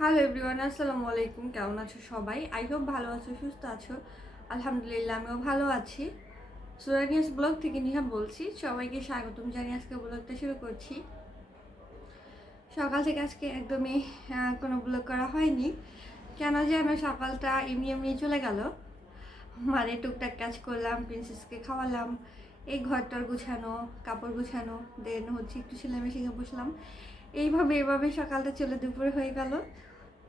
Hello everyone আসসালামু আলাইকুম। কেমন আছো সবাই? আই হোপ ভালো আছো, সুস্থ আছো। আলহামদুলিল্লাহ, আমিও ভালো আছি। সুরানিয়াস ব্লগ থেকে নিহা বলছি। সবাইকে স্বাগতম জানিয়ে আজকে ব্লগটা শুরু করছি। সকাল থেকে আজকে একদমই কোনো ব্লগ করা হয়নি। কেন যেন সকালটা এমনি এমনি চলে গেল। মানে টুকটাক কাজ করলাম প্রিন্সেসকে খাওয়ালাম, এই ঘরটার গুছানো, কাপড় গুছানো দেন হচ্ছে একটু সেলাই মেশিনে বসলাম। এইভাবে, এভাবে সকালটা চলে দুপুরে হয়ে গেল।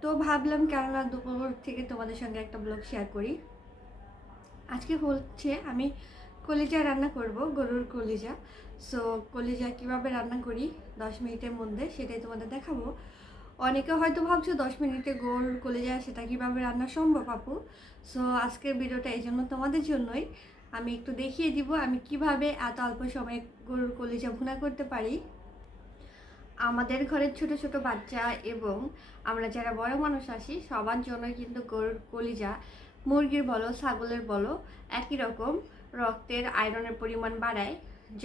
তো ভাবলাম কেননা দুপুর থেকে তোমাদের সঙ্গে একটা ব্লগ শেয়ার করি। আজকে হচ্ছে আমি কলিজা রান্না করব, গরুর কলিজা। সো কলিজা কীভাবে রান্না করি, দশ মিনিটের মধ্যে সেটাই তোমাদের দেখাবো। অনেকে হয়তো ভাবছ, দশ মিনিটে গরুর কলিজা, সেটা কীভাবে রান্না সম্ভব আপু? সো আজকের ভিডিওটা এই জন্য তোমাদের জন্যই। আমি একটু দেখিয়ে দিব, আমি কীভাবে এত অল্প সময়ে গরুর কলিজা ভুনা করতে পারি। আমাদের ঘরের ছোট ছোট বাচ্চা এবং আমরা যারা বড় মানুষ আসি সবার জন্য কিন্তু গরুর কলিজা, মুরগির বলো, ছাগলের বলো, একই রকম রক্তের আয়রনের পরিমাণ বাড়ায়।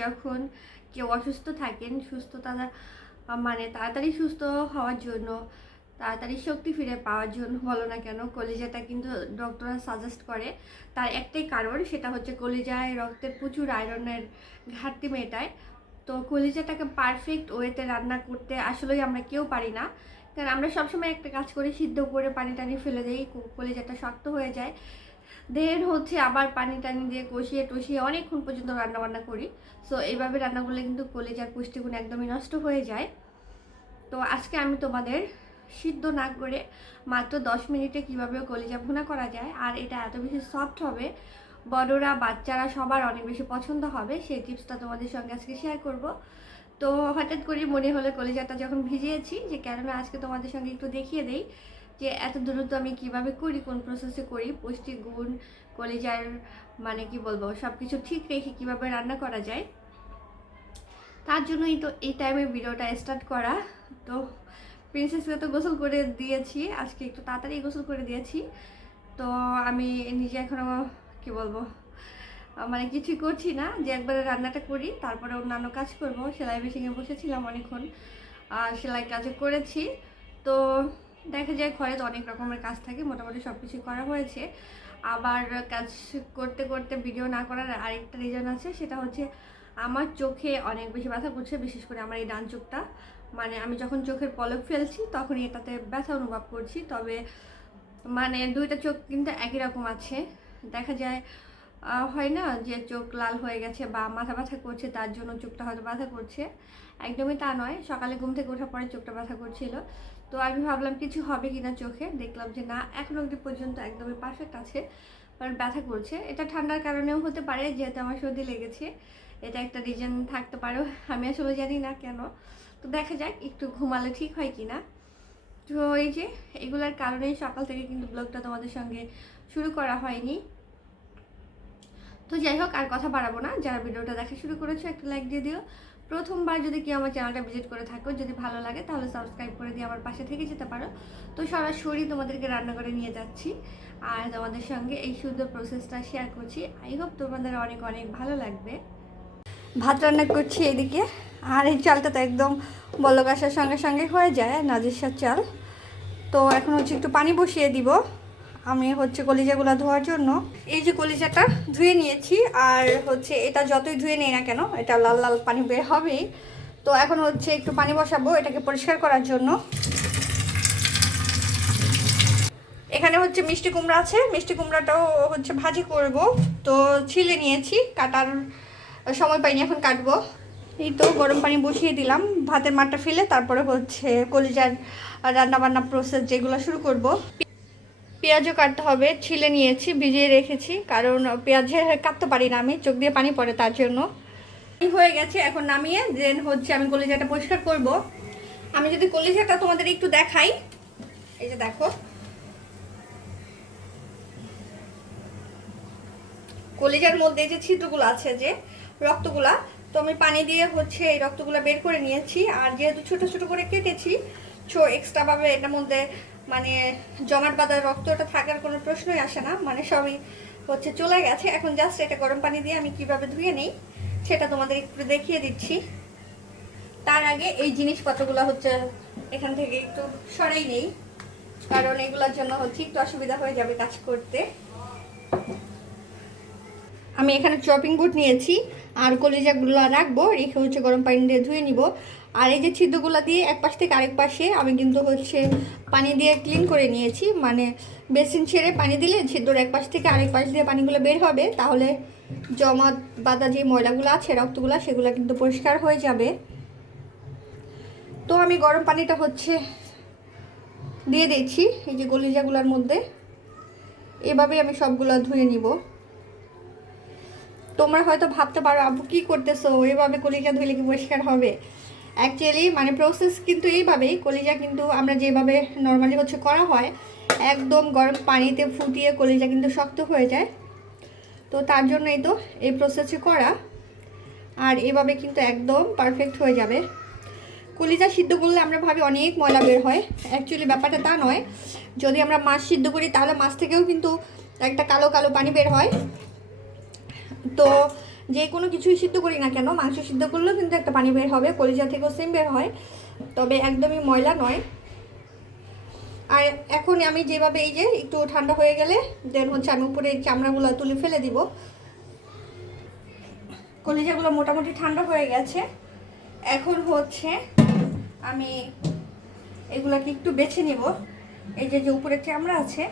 যখন কেউ অসুস্থ থাকেন, সুস্থতা মানে তাড়াতাড়ি সুস্থ হওয়ার জন্য, তাড়াতাড়ি শক্তি ফিরে পাওয়ার জন্য বলো না কেন, কলিজাটা কিন্তু ডক্টররা সাজেস্ট করে। তার একটাই কারণ, সেটা হচ্ছে কলিজায় রক্তের প্রচুর আয়রনের ঘাটতি মেটায়। তো কলিজাটাকে পারফেক্ট ওয়েতে রান্না করতে আসলেই আমরা কেউ পারি না। কারণ আমরা সবসময় একটা কাজ করি সিদ্ধ করে পানি টানি ফেলে দিই কলিজাটা শক্ত হয়ে যায়। দেন হচ্ছে আবার পানি টানি দিয়ে কষিয়ে টষিয়ে অনেকক্ষণ পর্যন্ত রান্না বান্না করি। সো এইভাবে রান্না করলে কিন্তু কলিজার পুষ্টিগুণ একদমই নষ্ট হয়ে যায়। তো আজকে আমি তোমাদের সিদ্ধ না করে মাত্র দশ মিনিটে কীভাবে কলিজা ভুনা করা যায়, আর এটা এত বেশি সফট হবে বড়রা, বাচ্চারা সবার অনেক বেশি পছন্দ হবে, সেই টিপসটা তোমাদের সঙ্গে আজকে শেয়ার করব। তো হঠাৎ করে মনে হলো কলিজাটা যখন ভিজিয়েছি যে কেননা আজকে তোমাদের সঙ্গে একটু দেখিয়ে দেই যে এত দ্রুত আমি কীভাবে করি, কোন প্রসেসে করি, পুষ্টি, গুণ, কলিজার মানে কি বলব সব কিছু ঠিক রেখে কীভাবে রান্না করা যায়। তার জন্যই তো এই টাইমে ভিডিওটা স্টার্ট করা। তো প্রিন্সেসকে তো গোসল করে দিয়েছি, আজকে একটু তাড়াতাড়ি গোসল করে দিয়েছি। তো আমি নিজে এখনও কি বলব? মানে কিছুই করছি না, যে একবারে রান্নাটা করি, তারপরে অন্যান্য কাজ করব। সেলাই মেশিনে বসেছিলাম অনেকক্ষণ। আর সেলাই কাজ করেছি। তো দেখা যায় ঘরে তো অনেক রকমের কাজ থাকে, মোটামুটি সব কিছু করা হয়েছে। আবার কাজ করতে করতে ভিডিও না করার আরেকটা রিজন আছে, সেটা হচ্ছে আমার চোখে অনেক বেশি ব্যথা করছে, বিশেষ করে আমার এই ডান চোখটা। মানে আমি যখন চোখের পলক ফেলছি, তখনই এটাতে ব্যথা অনুভব করছি। তবে মানে দুইটা চোখ কিন্তু একই রকম আছে। দেখা যায় হয় না যে চোখ লাল হয়ে গেছে বা মাথা ব্যথা করছে, তার জন্য চোখটা হয়তো ব্যথা করছে। একদমই তা নয়, সকালে ঘুম থেকে ওঠার পরে চোখটা ব্যথা করছিল। তো আমি ভাবলাম কিছু হবে কিনা চোখে, দেখলাম যে না, এখন অবধি পর্যন্ত একদমই পারফেক্ট আছে কারণ ব্যথা করছে। এটা ঠান্ডার কারণেও হতে পারে, যেহেতু আমার সর্দি লেগেছে। এটা একটা রিজন থাকতে পারে, আমি আসলে জানি না কেন। তো দেখা যাক, একটু ঘুমালে ঠিক হয় কিনা। তো এই যে, এগুলার কারণেই সকাল থেকে কিন্তু ব্লগটা তোমাদের সঙ্গে শুরু করা হয়নি। তো যাই হোক, আর কথা বাড়াবো না। যারা ভিডিওটা দেখা শুরু করেছ, একটা লাইক দিয়ে দিও। প্রথমবার যদি কেউ আমার চ্যানেলটা ভিজিট করে থাকো, যদি ভালো লাগে, তাহলে সাবস্ক্রাইব করে দিয়ে আমার পাশে থেকে যেতে পারো। তো সরাসরি তোমাদেরকে রান্না করে নিয়ে যাচ্ছি। আর তোমাদের সঙ্গে এই সুন্দর প্রসেসটা শেয়ার করছি। আই হোপ তোমাদের অনেক অনেক ভালো লাগবে। ভাত রান্না করছি এদিকে আর এই চালটা তো একদম বলক আসার সঙ্গে সঙ্গে হয়ে যায় নাজিসার চাল। তো এখন হচ্ছে একটু পানি বসিয়ে দিব। আমি হচ্ছে কলিজাগুলো ধোয়ার জন্য এই যে কলিজাটা ধুয়ে নিয়েছি, আর হচ্ছে এটা যতই ধুয়ে নেই না কেন, এটা লাল লাল পানি বের হবেই। তো এখন হচ্ছে একটু পানি বসাবো এটাকে পরিষ্কার করার জন্য। এখানে হচ্ছে মিষ্টি কুমড়া আছে, মিষ্টি কুমড়াটাও হচ্ছে ভাজি করব। তো ছিলে নিয়েছি, কাটার সময় পাইনি, এখন কাটবো। এই তো গরম পানি বসিয়ে দিলাম, ভাতের মাঠটা ফেলে তারপরে হচ্ছে কলিজার রান্না বান্না প্রসেস যেগুলো শুরু করব। পেঁয়াজও কাটতে হবে, ছিলে নিয়েছি, ভিজিয়ে রেখেছি, কারণ পেঁয়াজে কাটতে পারি না আমি, চোখ দিয়ে পানি পড়ে তার জন্য। হয়ে গেছে, এখন নামিয়ে দেন হচ্ছে আমি কলিজাটা পরিষ্কার করব। আমি যদি কলিজাটা তোমাদের একটু দেখাই, এই যে দেখো। কলিজার মধ্যে যে ছিদ্রগুলো আছে, যে রক্তগুলা, তো আমি পানি দিয়ে হচ্ছে এই রক্তগুলো বের করে নিয়েছি, আর যেহেতু ছোট ছোট করে কেটেছি ছো এক্সট্রা ভাবে এটার মধ্যে মানে জমাট বাঁধা রক্তটা থাকার কোনো প্রশ্নই আসে না। মানে সবই হচ্ছে চলে গেছে। এখন জাস্ট এটা গরম পানি দিয়ে আমি কীভাবে ধুয়ে নিই, সেটা তোমাদের একটু দেখিয়ে দিচ্ছি। তার আগে এই জিনিসপত্রগুলো হচ্ছে এখান থেকে একটু সরাই নেই, কারণ এগুলোর জন্য হচ্ছে একটু অসুবিধা হয়ে যাবে কাজ করতে। আমি এখানে চপিং বোর্ড নিয়েছি, আর কলিজাগুলো রাখব, রেখে হচ্ছে গরম পানি দিয়ে ধুয়ে নিব। আর এই যে ছিদ্রগুলো দিয়ে এক পাশ থেকে আরেক পাশে আমি কিন্তু হচ্ছে পানি দিয়ে ক্লিন করে নিয়েছি। মানে বেসিন ছেড়ে পানি দিলে ছিদ্রর এক পাশ থেকে আরেক পাশ দিয়ে পানিগুলো বের হবে, তাহলে জমা বাদা যে ময়লাগুলো আছে, রক্তগুলো, সেগুলো কিন্তু পরিষ্কার হয়ে যাবে। তো আমি গরম পানিটা হচ্ছে দিয়ে দিচ্ছি এই যে গলিজাগুলোর মধ্যে। এভাবেই আমি সবগুলো ধুয়ে নিব। তোমরা হয়তো ভাবতে পারো, আব্বু কী করতেছো? এভাবে কলিজা ধুলে কি পরিষ্কার হবে? অ্যাকচুয়ালি মানে প্রসেস কিন্তু এইভাবেই, কলিজা কিন্তু আমরা যেভাবে নর্মালি হচ্ছে করা হয়, একদম গরম পানিতে ফুটিয়ে কলিজা কিন্তু শক্ত হয়ে যায়। তো তার জন্যই তো এই প্রসেসে করা। আর এভাবে কিন্তু একদম পারফেক্ট হয়ে যাবে। কলিজা সিদ্ধ করলে আমরা ভাবি অনেক ময়লা বের হয়। অ্যাকচুয়ালি ব্যাপারটা তা নয়। যদি আমরা মাছ সিদ্ধ করি, তাহলে মাছ থেকেও কিন্তু একটা কালো কালো পানি বের হয়। তো যে কোনো কিছুই সিদ্ধ করি না কেন, মাংস সিদ্ধ করলেও কিন্তু একটা পানি বের হবে, কলিজা থেকেও সেম বের হয়, তবে একদমই ময়লা নয়। আর এখন আমি যেভাবে এই যে একটু ঠান্ডা হয়ে গেলে, দেন হচ্ছে আমি উপরে এই চামড়াগুলো তুলে ফেলে দিব। কলিজাগুলো মোটামুটি ঠান্ডা হয়ে গেছে। এখন হচ্ছে আমি এগুলাকে একটু বেছে নিব। এই যে যে উপরে চামড়া আছে,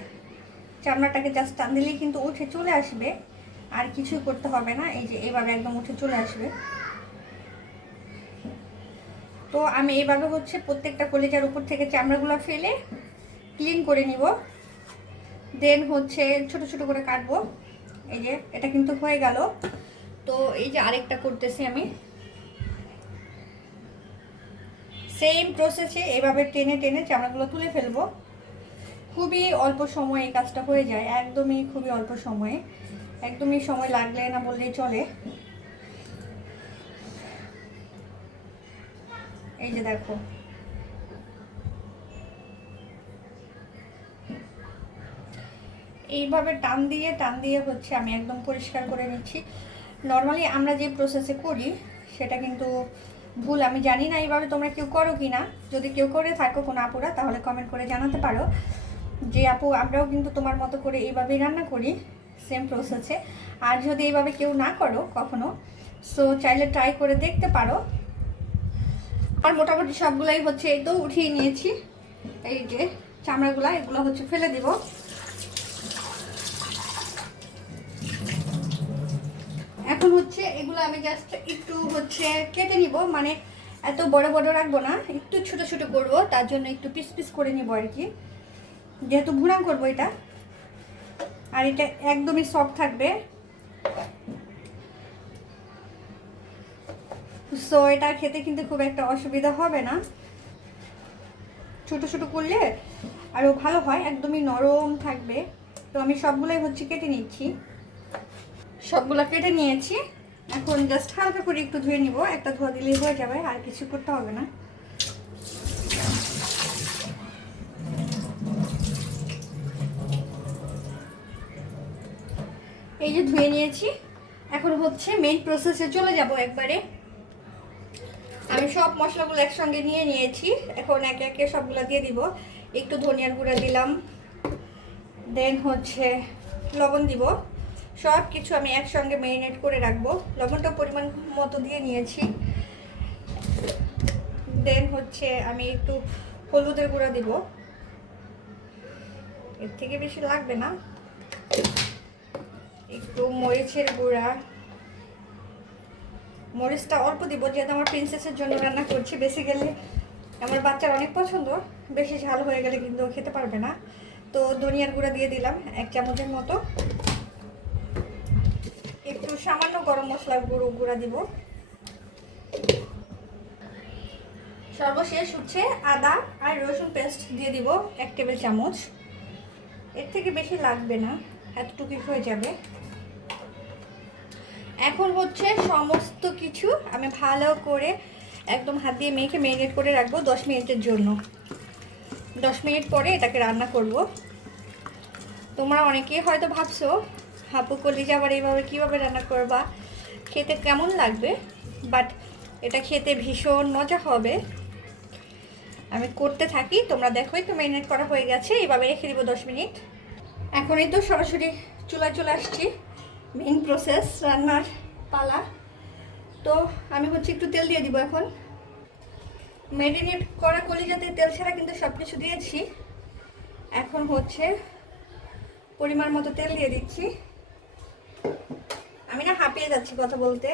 চামড়াটাকে জাস্ট টান দিলেই কিন্তু উঠে চলে আসবে। আর কিছুই করতে হবে না, এই যে এইভাবে একদম উঠে চলে আসবে। তো আমি এইভাবে হচ্ছে প্রত্যেকটা কলেজার উপর থেকে চামড়াগুলো ফেলে ক্লিন করে নিব। দেন হচ্ছে ছোট ছোট করে কাটবো। এই যে এটা কিন্তু হয়ে গেল। তো এই যে আরেকটা করতেছি আমি। সেম প্রসেসে এভাবে টেনে টেনে চামড়াগুলো তুলে ফেলব। খুবই অল্প সময়ে এই কাজটা হয়ে যায়, একদমই খুবই অল্প সময়ে। একদমই সময় লাগলে না বললেই চলে। এই যে দেখো। এইভাবে টান দিয়ে টান দিয়ে হচ্ছে আমি একদম পরিষ্কার করে নিচ্ছি। নর্মালি আমরা যে প্রসেসে করি, সেটা কিন্তু ভুল। আমি জানি না এইভাবে তোমরা কেউ করো কি না যদি কেউ করে থাকো কোনো আপুরা, তাহলে কমেন্ট করে জানাতে পারো। যে আপু, আমরাও কিন্তু তোমার মতো করে এইভাবেই রান্না করি। সেম প্রসেসে আর যদি এইভাবে কেউ না করো কখনো সো চাইলে ট্রাই করে দেখতে পারো। আর মোটামুটি সবগুলাই হচ্ছে এই তো উঠিয়ে নিয়েছি। এই যে চামড়াগুলা, এগুলো হচ্ছে ফেলে দিব। এখন হচ্ছে এগুলো আমি জাস্ট একটু হচ্ছে কেটে নিব। মানে এত বড় বড় রাখব না, একটু ছোট ছোট করব, তার জন্য একটু পিস পিস করে নিব আর কি। যেহেতু ভুনা করব এটা। আর এটা একদমই সফট থাকবে। সো এটা খেতে কিন্তু খুব একটা অসুবিধা হবে না। ছোট ছোট করলে আরও ভালো হয়, একদমই নরম থাকবে। তো আমি সবগুলোই হচ্ছে কেটে নিচ্ছি। সবগুলো কেটে নিয়েছি। এখন জাস্ট হালকা করে একটু ধুয়ে নিব। একটা ধোয়া দিলেই হয়ে যাবে, আর কিছু করতে হবে না। এই যে ধুয়ে নিয়েছি। এখন হচ্ছে মেইন প্রসেসে চলে যাব একবারে। আমি সব মশলাগুলো একসঙ্গে নিয়ে নিয়েছি। এখন একে একে সবগুলো দিয়ে দিব। একটু ধনিয়ার গুঁড়া দিলাম। দেন হচ্ছে লবণ দিব। সব কিছু আমি একসঙ্গে মেরিনেট করে রাখব। লবণটা পরিমাণ মতো দিয়ে নিয়েছি। দেন হচ্ছে আমি একটু হলুদের গুঁড়া দিব। এর থেকে বেশি লাগবে না। একটু মরিচের গুঁড়া। মরিচটা অল্প দিব, যেহেতু আমার প্রিন্সেসের জন্য রান্না করছি বেশি গেলে আমার বাচ্চার অনেক পছন্দ, বেশি ঝাল হয়ে গেলে কিন্তু খেতে পারবে না। তো ধনিয়ার গুঁড়া দিয়ে দিলাম, এক চামচের মতো। একটু সামান্য গরম মশলার গুঁড়ো, গুঁড়া দিব। সর্বশেষ হচ্ছে আদা আর রসুন পেস্ট দিয়ে দিব এক টেবিল চামচ। এর থেকে বেশি লাগবে না, এতটুকুই হয়ে যাবে। এখন হচ্ছে সমস্ত কিছু আমি ভালো করে একদম হাত দিয়ে মেখে মেরিনেট করে রাখব দশ মিনিটের জন্য। দশ মিনিট পরে এটাকে রান্না করব। তোমরা অনেকেই হয়তো ভাবছ, হাপু কলিজা আবার এইভাবে কীভাবে রান্না করবা? খেতে কেমন লাগবে? বাট এটা খেতে ভীষণ মজা হবে। আমি করতে থাকি, তোমরা দেখোই তো মেরিনেট করা হয়ে গেছে, এইভাবে রেখে দিব দশ মিনিট। এখন এই তো সরাসরি চুলা চলে আসছি। মেইন প্রসেস রান্নার পালা। তো আমি হচ্ছে একটু তেল দিয়ে দিব এখন। মেরিনেট করা কলিজাতে তেল ছাড়া কিন্তু সব কিছু দিয়েছি। এখন হচ্ছে পরিমাণ মতো তেল দিয়ে দিচ্ছি। আমি না হাঁপিয়ে যাচ্ছি কথা বলতে।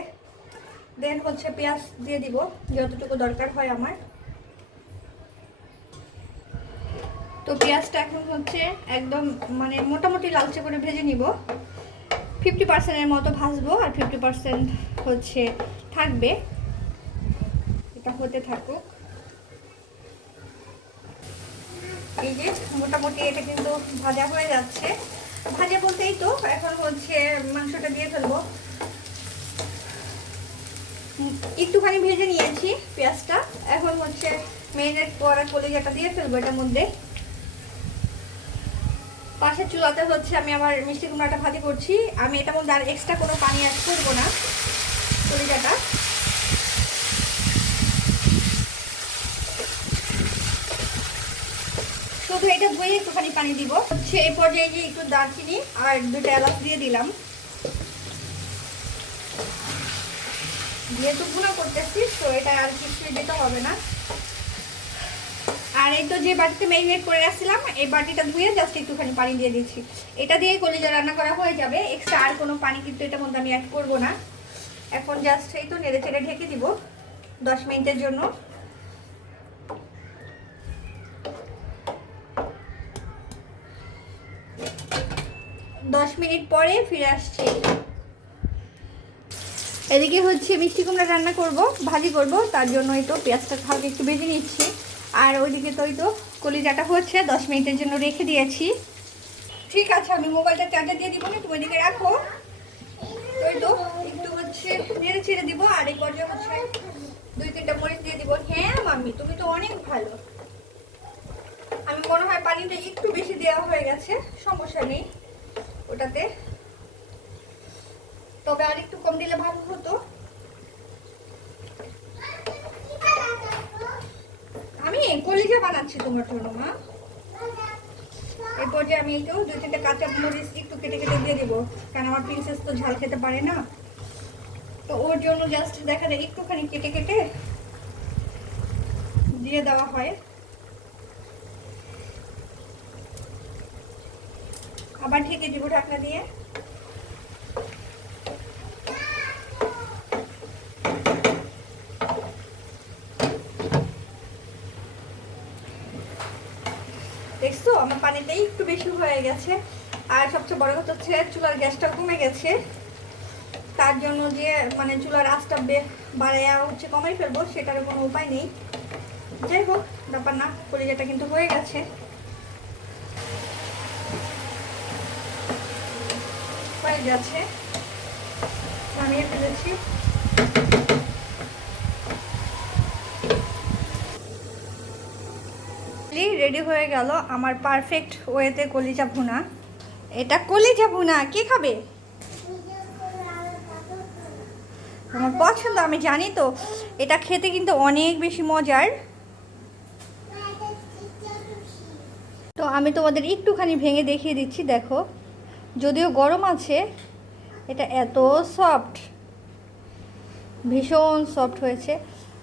দেন হচ্ছে পেঁয়াজ দিয়ে দিব, যতটুকু দরকার হয় আমার। তো পেঁয়াজটা এখন হচ্ছে একদম মানে মোটামুটি লালচে করে ভেজে নিব। ফিফটি পার্সেন্টের মতো ভাজবো আর ফিফটি পার্সেন্ট হচ্ছে থাকবে। এটা হতে থাকুক। এই যে মোটামুটি এটা কিন্তু ভাজা হয়ে যাচ্ছে। ভাজা বলতেই তো এখন হচ্ছে মাংসটা দিয়ে ফেলব। একটুখানি ভেজে নিয়েছি পেঁয়াজটা। এখন হচ্ছে মেরিনেট করা কলিজাটা দিয়ে ফেলব এটার মধ্যে। পাশের চুলাতে হচ্ছে আমি আমার মিষ্টি কুমড়াটা ভাজি করছি। আমি এটার মধ্যে আর এক্সট্রা কোনো পানি অ্যাড করব না। কলিজাটা শুধু এটা ধুয়ে একটুখানি পানি দিব। হচ্ছে এই পর্যায়ে যে একটু দারচিনি আর দুটো এলাচ দিয়ে দিলাম। যেহেতু গুঁড়ো করতেছি, তো এটা আর কিছু দিতে হবে না। আর এই তো যে বাটিতে ম্যারিনেট করে রাখছিলাম, এই বাটিটা ধুয়ে জাস্ট একটুখানি পানি দিয়ে দিচ্ছি। এটা দিয়ে কলিজা রান্না করা হয়ে যাবে। এক্সট্রা আর কোনো পানি কিন্তু এটার মধ্যে আমি অ্যাড করব না। এখন জাস্ট এই তো নেড়ে চেড়ে ঢেকে দিব দশ মিনিটের জন্য। দশ মিনিট পরে ফিরে আসছি। এদিকে হচ্ছে মিষ্টি কুমড়া রান্না করব, ভাজি করব, তার জন্য এই তো পেঁয়াজটা হালকা একটু ভেজে নিচ্ছি। আর ওইদিকে তো ওই তো কলিজাটা হচ্ছে, দশ মিনিটের জন্য রেখে দিয়েছি। ঠিক আছে, আমি মোবাইলটা চার্জার দিয়ে দিব না, তুমি ওইদিকে রাখো। ওই তো, একটু হচ্ছে নেড়ে ছেড়ে দিব, আর এই পর্যায়ে হচ্ছে দুই তিনটা মরিচ দিয়ে দিব। হ্যাঁ মাম্মি, তুমি তো অনেক ভালো। আমি মনে হয় পানিটা একটু বেশি দেওয়া হয়ে গেছে, সমস্যা নেই ওটাতে। তবে আর একটু কম দিলে ভালো হতো আমি কলিজা বানাচ্ছি তোমার জন্য, মা। এরপর যে আমি একটু দুই তিনটে কাঁচা মরিচ একটু কেটে কেটে দিয়ে দেবো কারণ আমার প্রিন্সেস তো ঝাল খেতে পারে না। তো ওর জন্য জাস্ট দেখা যায় একটুখানি কেটে কেটে দিয়ে দেওয়া হয়। আবার ঢেকে দিব ঢাকনা দিয়ে। একটু বেশি হয়ে গেছে। আর সবচেয়ে বড় কথা হচ্ছে, চুলার গ্যাসটা কমে গেছে। তার জন্য যে মানে চুলার আঁচটা বাড়াইয়া হচ্ছে, কমাই ফেলব, সেটার কোনো উপায় নেই। যাই হোক, ব্যাপার না, কলিজাটা কিন্তু হয়ে গেছে। হয়ে গেছে। নামিয়ে ফেলেছি। রেডি হয়ে গেল আমার পারফেক্ট ওয়েতে কলিজা ভুনা। এটা কলিজা ভুনা, কে খাবে? আমার পছন্দ, আমি জানি তো। এটা খেতে কিন্তু অনেক বেশি মজার। তো আমি তোমাদের একটুখানি ভেঙে দেখিয়ে দিচ্ছি, দেখো। যদিও গরম আছে, এটা এত সফট ভীষণ সফট হয়েছে।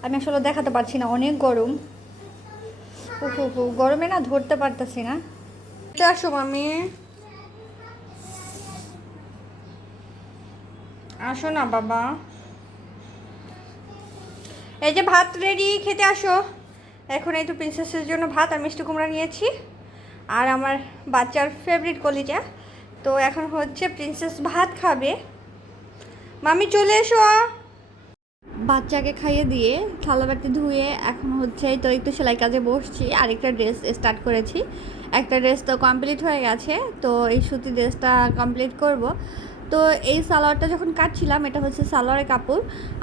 আমি আসলে দেখাতে পারছি না, অনেক গরম। গরমে না ধরতে পারতেছি না। আসো মামি আসো না, বাবা। এই যে ভাত রেডি খেতে আসো। এখন এই তো প্রিন্সেসের জন্য ভাত আর মিষ্টি কুমড়া নিয়েছি। আর আমার বাচ্চার ফেভারিট কলিজা। তো এখন হচ্ছে প্রিন্সেস ভাত খাবে। মামি চলে এসো। বাচ্চাকে খাইয়ে দিয়ে থালা বাটি ধুয়ে এখন হচ্ছে তো একটু সেলাই কাজে বসছি। আরেকটা ড্রেস স্টার্ট করেছি। একটা ড্রেস তো কমপ্লিট হয়ে গেছে, তো এই সুতি ড্রেসটা কমপ্লিট করব। তো এই সালোয়ারটা যখন কাটছিলাম, এটা হচ্ছে সালোয়ারের কাপড়।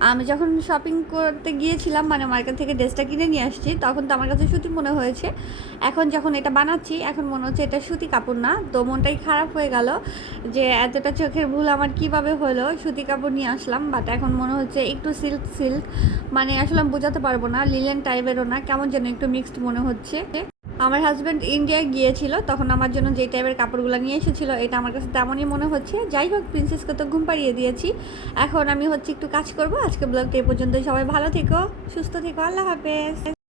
আমি যখন শপিং করতে গিয়েছিলাম মানে মার্কেট থেকে ড্রেসটা কিনে নিয়ে আসছি, তখন তো আমার কাছে সুতি মনে হয়েছে। এখন যখন এটা বানাচ্ছি, এখন মনে হচ্ছে এটা সুতি কাপড় না। তো মনটাই খারাপ হয়ে গেল যে এতটা চোখের ভুল আমার কীভাবে হলো? সুতি কাপড় নিয়ে আসলাম বাট এখন মনে হচ্ছে একটু সিল্ক সিল্ক মানে আসলে আমি বোঝাতে পারব না লিলেন টাইপেরও না, কেমন যেন একটু মিক্সড মনে হচ্ছে। আমার হাজব্যান্ড ইন্ডিয়ায় গিয়েছিল, তখন আমার জন্য যেই টাইপের কাপড়গুলো নিয়ে এসেছিল, এটা আমার কাছে তেমনই মনে হচ্ছে। যাই হোক প্রিন্সেসকে তো ঘুম পাড়িয়ে দিয়েছি। এখন আমি হচ্ছে একটু কাজ করব। আজকে ব্লগটা এ পর্যন্ত সবাই ভালো থেকো, সুস্থ থেকো। আল্লাহ হাফেজ।